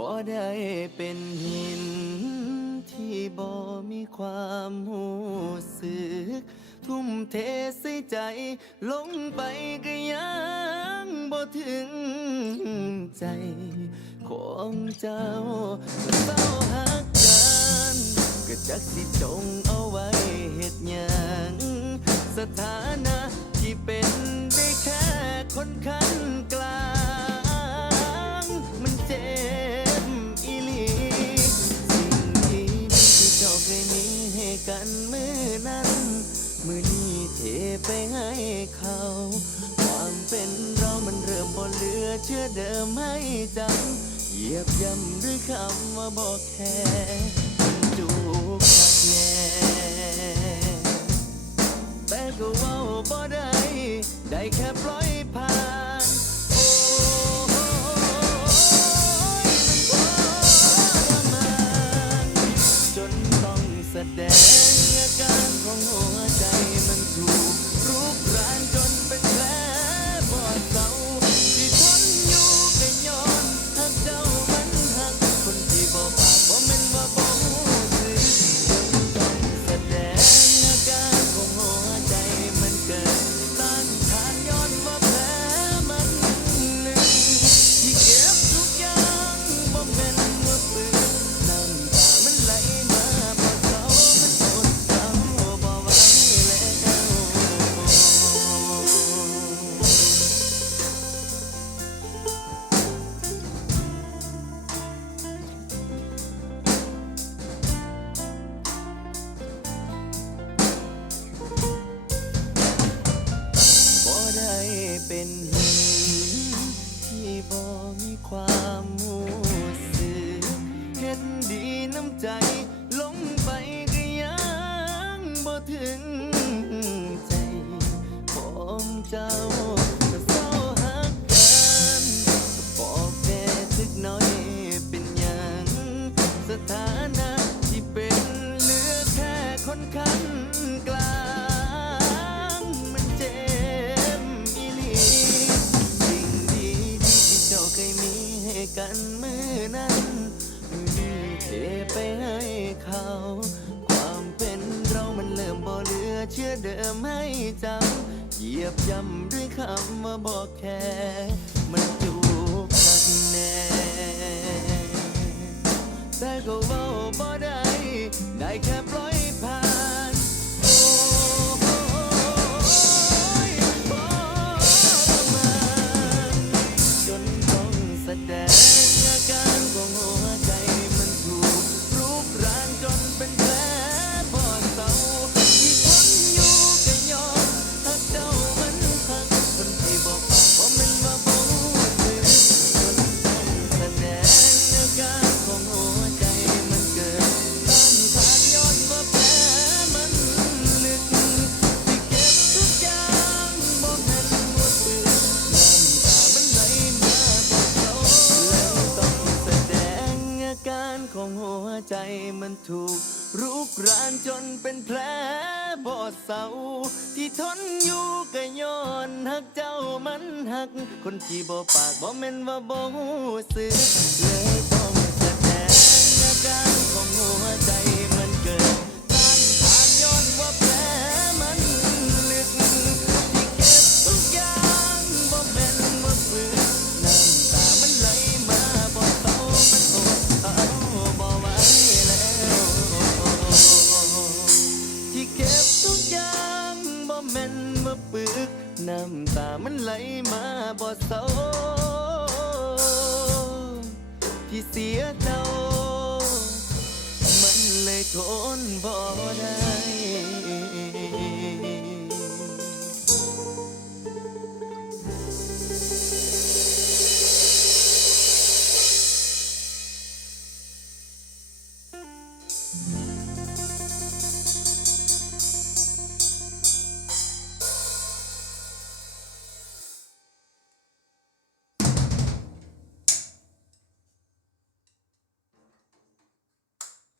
บ่ได้เป็นหิน ที่บ่มีความหูสึก ทุ่มเทใส่ใจ ลงไปก็ยังบ่ถึงใจ ของเจ้าเศร้าหักกันก็จักสิจงเอาไว้เฮ็ดหยังสถานะที่เป็นได้แค่คนขั้นกล นั้น มือนี้เทไปให้เขา ความเป็นเรามันเริ่มบ่เหลือเชื่อเดิมให้จำเหยียบย่ำด้วยคำว่าบอกแค่มันจูบคักแน่แต่ก็ว่าบ่ได้ ได้แค่ปล่อยผ่านโอ้ยมันทรมานจนต้องแสดง ความมูสึกเห็นดีน้ำใจ ลงไปก็ยังบ่ถึงใจของเจ้า ความเป็นเรามันเริ่มบ่เหลือเชื่อเดิมให้จำเหยียบย่ำด้วยคำว่าบอกแค่ ใจมันถูกรุกรานจนเป็นแผลบ่เศร้าที่ทนอยู่ก็ย้อนหักเจ้ามันหัก คนที่บ่ปากบ่แม่นว่าบ่สึกเลย มาบ่เศที่เสียเจ้า มันเลยทนบ่ได้